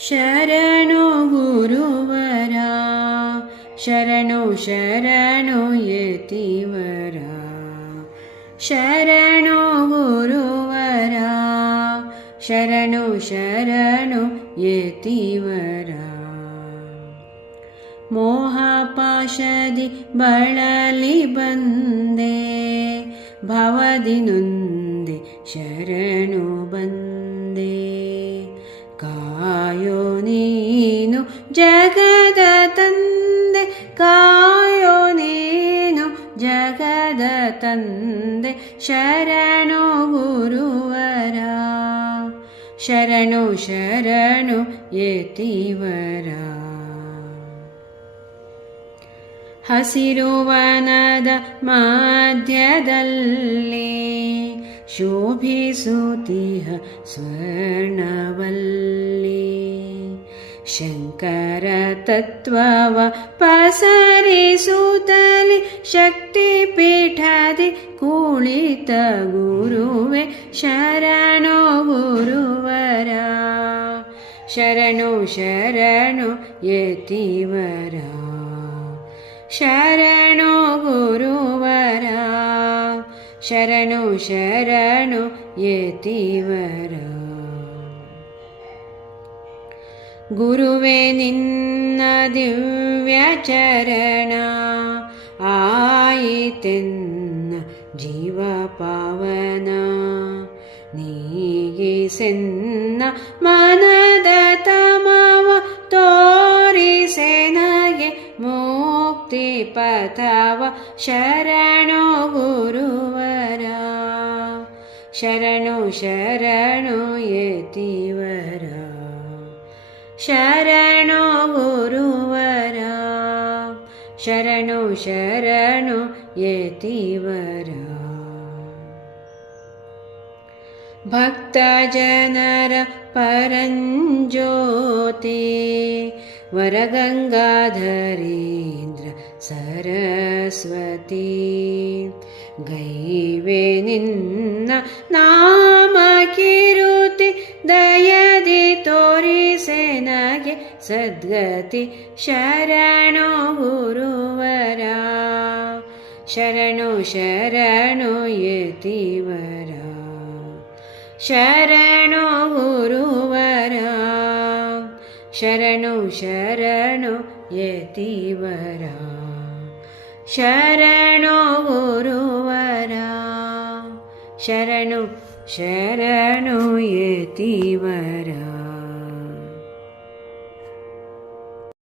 ಶರಣು ಗುರುವರ ಶರಣು ಶರಣು ಯತಿವರ ಶರಣು ಗುರುವರ ಶರಣು ಶರಣು ಯತಿವರ ಮೋಹಪಾಶದಿ ಬಳಲಿ ಬಂದೆ ಭವದಿ ನೊಂದೆ ಶರಣು ಬಂದೆ ಕಾಯೋ ನೀನು ಜಗದ ತಂದೆ ಕಾಯೋ ನೀನು ಜಗದ ತಂದೆ ಶರಣು ಗುರುವರ ಶರಣು ಶರಣು ಯತಿವರ ಹಸಿರುವನದ ಮಧ್ಯದಲ್ಲಿ ಶೋಭಿಸುತ್ತಿಹ ಸ್ವರ್ಣವಲ್ಲಿ ಶಂಕರ ತತ್ವವ ಪಸರಿಸುತ್ತಲಿ ಶಕ್ತಿಪೀಠದಿ ಕುಳಿತ ಗುರುವೆ ಶರಣು ಗುರುವರ ಶರಣು ಶರಣು ಯತಿವರ ಶರಣು ಗುರುವರ ಶರಣು ಶರಣು ಯತಿವರ ಗುರುವೇ ನಿನ್ನ ದಿವ್ಯ ಚರಣ ಆಯಿತೆನ್ನ ಜೀವ ಪಾವನ ನೀಗಿಸೆನ್ನ ಮನದ ತಮವ ತೋರಿಸೆ ನಗೆ ಮುಕ್ತಿ ಪಥವ ಶರಣು ಗುರುವರ ಶರಣು ಶರಣು ಯತಿವರ ಶರಣು ಗುರುವರ ಶರಣು ಶರಣು ಯತಿವರ ಭಕ್ತ ಜನರ ಪರಂಜ್ಯೋತಿ ವರಗಂಗಾಧರೇಂದ್ರ ಸರಸ್ವತಿ ಗೈವೆ ನಿನ್ನ ನಾಮ ಕೀರುತಿ ದಯದಿ ತೋರಿಸೆ ನಗೆ ಸದ್ಗತಿ ಶರಣು ಗುರುವರ ಶರಣು ಶರಣು ಯತಿವರ ಶರಣು ಗುರುವರ ಶರಣು ಶರಣು ಯತಿವರ ಶರಣು ಗುರುವರ ಶರಣು ಶರಣು ಯತಿವರ.